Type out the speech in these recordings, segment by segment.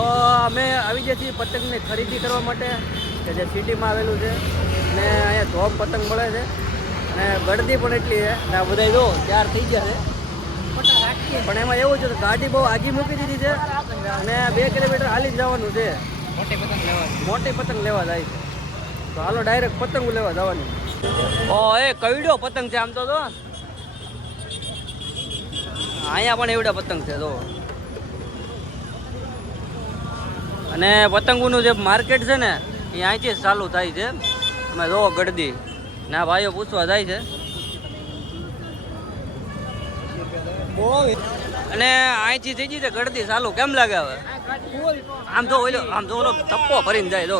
તો અમે આવી ગયા છીએ પતંગની ખરીદી કરવા માટે કે જે સિટીમાં આવેલું છે. અને અહીંયા ધોમ પતંગ મળે છે. અને ગળદી પણ એટલી છે. અને આ બધા જો તૈયાર થઈ ગયા છે. પણ એમાં એવું છે કે ગાડી બહુ આગી મૂકી દીધી છે. અને બે કિલોમીટર હાલી જ જવાનું છે. મોટી પતંગ લેવાની મોટી પતંગ લેવા જાય છે. તો હાલો ડાયરેક્ટ પતંગ લેવા જવાની. ઓ એ કઈડો પતંગ છે આમ તો અહીંયા પણ એવડા પતંગ છે જો. અને પતંગોનું જે માર્કેટ છે ને, એ અહીંથી જ ચાલુ થાય છે. અમે જોવો ગળદી ના, ભાઈઓ પૂછવા જાય છે. અને અહીંથી થઈ ગઈ છે ગળદી ચાલુ કેમ લાગે હવે? આમ જો ઓલો, આમ જો ઓલો થપ્પો ભરીને જાય, જો.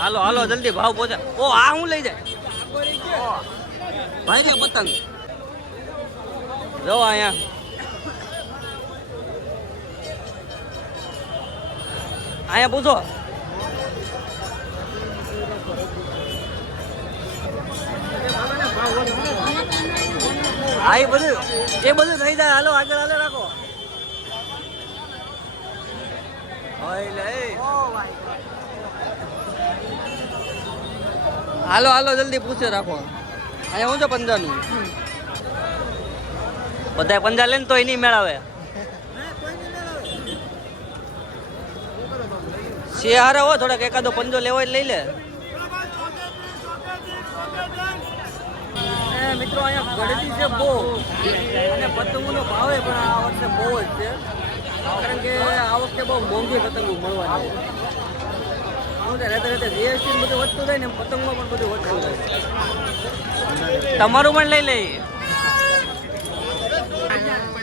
હાલો હાલો, જલ્દી ભાવ પહોંચે. ઓ, આ હું લઈ જાય? ભાઈ પતંગ. જો અહીંયા. અહીંયા પૂછો. હા એ બધું એ બધું થઈ જાય. હાલો આગળ હાલો રાખો. હાલો હાલો જલ્દી પૂછે રાખો. અહીંયા હું છે પંજાનું બધા પંજા લે ને તો એની નહીં મેળાવે શિયાળે હો થોડાક એકાદો પંજો લેવો હોય તો લઈ લે મિત્રો અહીંયા ગળદી છે બહુ અને પતંગોનો ભાવ પણ આ વર્ષે બહુ જ છે કારણ કે આ વખતે બહુ મોંઘી પતંગો મળવાની છે શું છે રહેતા રહેતા જીએસટી બધું વધતું જાય ને પતંગમાં પણ બધું વધતું જાય તમારું પણ લઈ લઈ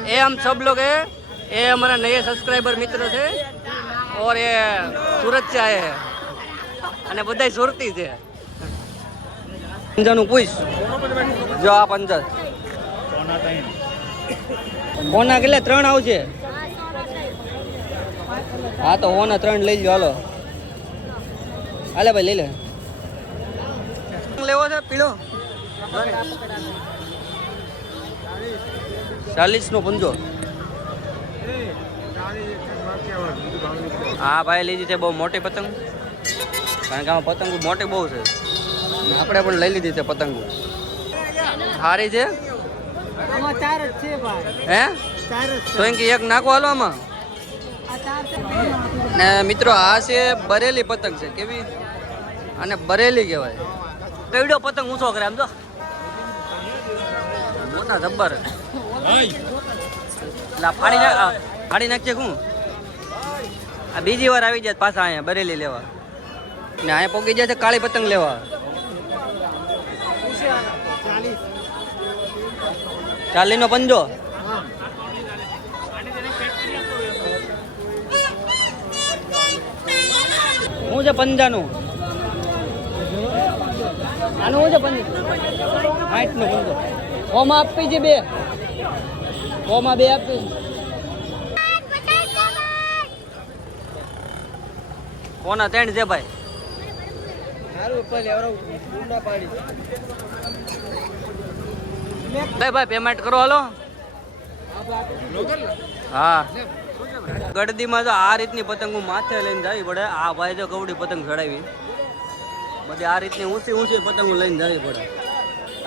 એ हम सब लोग है ये हमारा नए सब्सक्राइबर मित्र थे और ये સુરત છે આયે. અને બધા સુરતી છે. પંજાનું પૂછ. જો આ પંજા. કોના કેટલે? ત્રણ આવશે? હા, તો ઓના ત્રણ લઈ લો હાલો. હાલે ભાઈ, લઈ લે. લેવો છે, પીળો? ચાલીસ નો પંજો. હા ભાઈ લીધી છે બહુ મોટી પતંગ. કારણ કે આમાં પતંગો મોટી બહુ છે. આપણે પણ લઈ લીધી છે પતંગો. સારી છે? આમાં ચાર જ છે ભાઈ. હે? તો એમ કે એક નાખો હાલો આમાં. આ ચાર છે ને. મિત્રો આ છે બરેલી પતંગ છે. કેવી? અને બરેલી કહેવાય. કઈડો પતંગ ઊંચો કરે આમ તો મોટા જબ્બર. એટલે ફાડી નાખ ફાડી નાખજે શું? આ બીજી વાર આવી જાય પાછા અહીંયા બરેલી લેવા. ને અહીંયા પોગી જાય છે કાળી પતંગ લેવા. ચાલી ચાલીનો પંજો. શું છે પંજાનું? આનું શું છે પંજ? સાઠ નો પંજો. ઓમાં આપી છે બે. ઓમાં બે આપી કોના ત્રણ છે ભાઈ. પાડી ભાઈ ભાઈ પેમેન્ટ કરો હાલો. હા. ગળદીમાં તો આ રીતની પતંગો માથે લઈને જવી પડે. આ ભાઈ તો કવડી પતંગ ચડાવી. બધી આ રીતની ઊંચી ઊંચી પતંગ લઈને જવી પડે.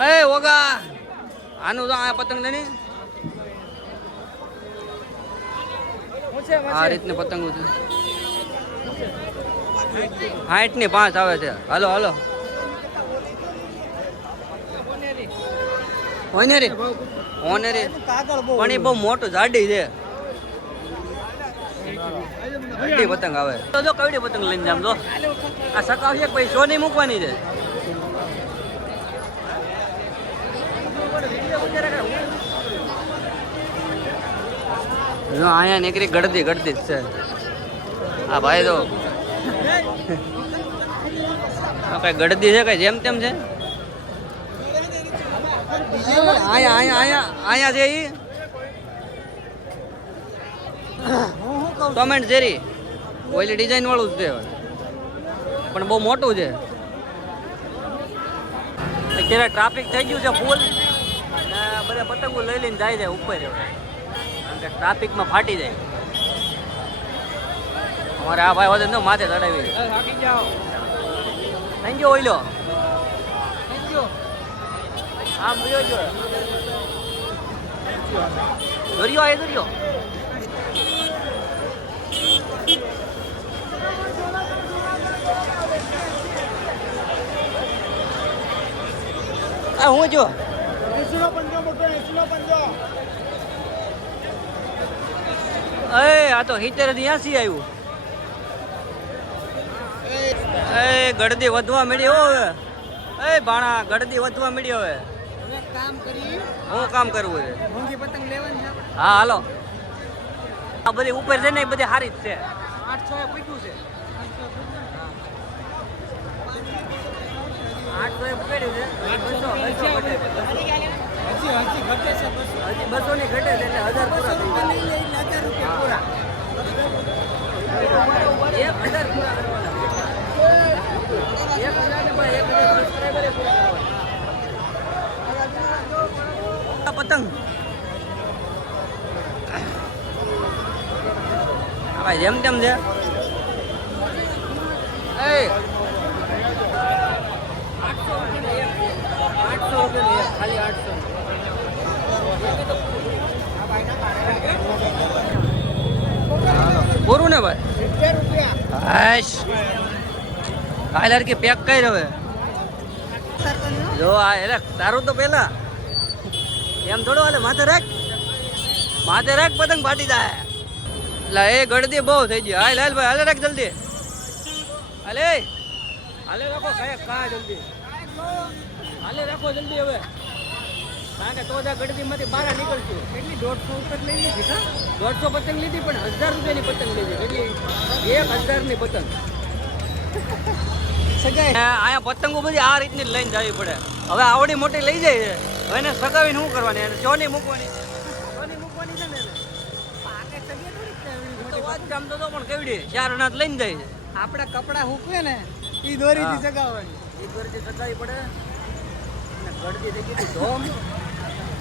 એ ઓગા. આનું તો આ પતંગ નહીં આ રીતની પતંગો છે હાઈટની પાંચ આવે છે. હાલો હાલો. ઓનેરી. ને રે ઓને રે કાગળ બહુ પણ એ બહુ મોટું જાડી છે. કવડી પતંગ આવે. તો જો કવડી પતંગ લઈને જામ, જો. આ સકાવ છે પછી સોની મૂકવાની છે? અહીંયા નીકળી ગળદી ગળતી જ છે. આ ભાઈ તો કઈ ગળદી છે, કઈ જેમ તેમ છે? અહીંયા અહીંયા અહીંયા અહીંયા છે ઈ. ટોમેન્ટ જેરી ઓઈલી ડિઝાઇન વાળું જ છે પણ બહુ મોટું છે. અત્યારે ટ્રાફિક થઈ ગયું છે ફૂલ બધા પતંગો લઈ લઈને જાય છે ઉપર. ટ્રાફિકમાં ફાટી જાય. અમારે આ ભાઈ વધે માથે ચડાવી થેન્ક યુ ઓઈલો. થેન્ક યુ હા જોયો જો દોરિયો આ દોર્યો. આ હું જો? એસીનો પંજો મોટો એસીનો પંજો. એ આ તો હિતેરથી એસી આવ્યું. એ ગળદી વધવા મળી હો હવે. એ ભાણા ગળદી વધવા મળી હવે. હવે કામ કરી હું કામ કરવું છે? મોંઘી પતંગ લેવાની છે હા હાલો. આ બધી ઉપર છે ને એ બધી સારી જ છે. આઠ બસો ની ઘટે એટલે હજાર પૂરા રૂપિયા લઈ લે એટલે હજાર રૂપિયા પૂરા. એક હજાર પૂરા કરવાના એક હજાર ને ભાઈ એક હજાર subscriber એ પૂરા કરવાના. આ પતંગ. ભાઈ જેમ તેમ છે. એ. આઠસો રૂપિયાની આઠસો રૂપિયાની ખાલી આઠસો પૂરું ને ભાઈ? રૂપિયા. કાલ હરકી પેક કઈ હવે. જો આ એટલે તારું તો પેલા. એમ થોડો હાલે માથે રાખ. માથે રાખ પતંગ ફાટી જાય. એટલે એ ગળદી બહુ થઈ ગઈ. હાલ હાલ ભાઈ હાલે રાખ જલ્દી. હાલે હાલે રાખો કાંઈ કા જલ્દી. હાલે રાખો જલ્દી હવે. કારણ કે તો જ આ ગળદીમાંથી બહાર નીકળશું. કેટલી દોઢસો ઉપર લઈ લીધી દોઢસો પતંગ લીધી પણ હજાર રૂપિયાની પતંગ લીધી. કેટલી? એક હજારની પતંગ. અહીંયા પતંગો બધી આ રીતની લઈને જવી પડે. હવે આવડી મોટી લઈ જાય છે. હવે એને સગાવીને શું કરવાની? એને ચોની મૂકવાની. ચોની મૂકવાની છે ને વાત ગામ તો તો પણ કેવડી ચાર અનાજ લઈને જાય છે. આપણા કપડા હૂકવે ને એ દોરીથી હા. સગાવવાની. એ ઘરથી સગાવી પડે. અને ગળદી થઈ ગઈ ધોમ.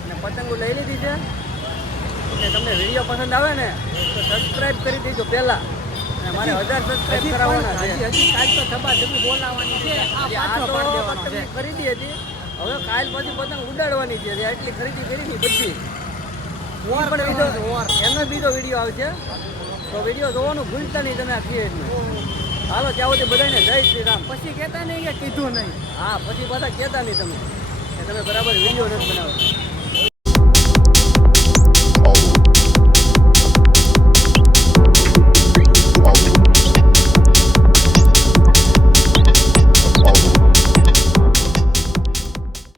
અને પતંગો લઈ લીધી છે. તમને વીડિયો પસંદ આવે ને તો સબસ્ક્રાઈબ કરી દેજો પહેલા. અને મારે હજાર સબસ્ક્રાઇબ કરાવવાના છે. હજી હજી કાલ તો થબા થબી બોલાવવાની છે. આ આ પાછો તો દેવાનો છે. ખરીદી હતી. હવે કાલ પછી પતંગ ઉડાડવાની છે. એટલી ખરીદી કરી ની બધી. પણ બીજો. એનો બીજો વીડિયો આવશે. તો વીડિયો જોવાનું ભૂલતા નહીં તમે આ ક્રિએટને હાલો ત્યાં સુધી બધાને જય શ્રી રામ. પછી કહેતા નહીં કે કીધું નહીં. હા પછી પાછા કહેતા નહીં તમે. તમે બરાબર વીડિયો નથી બનાવો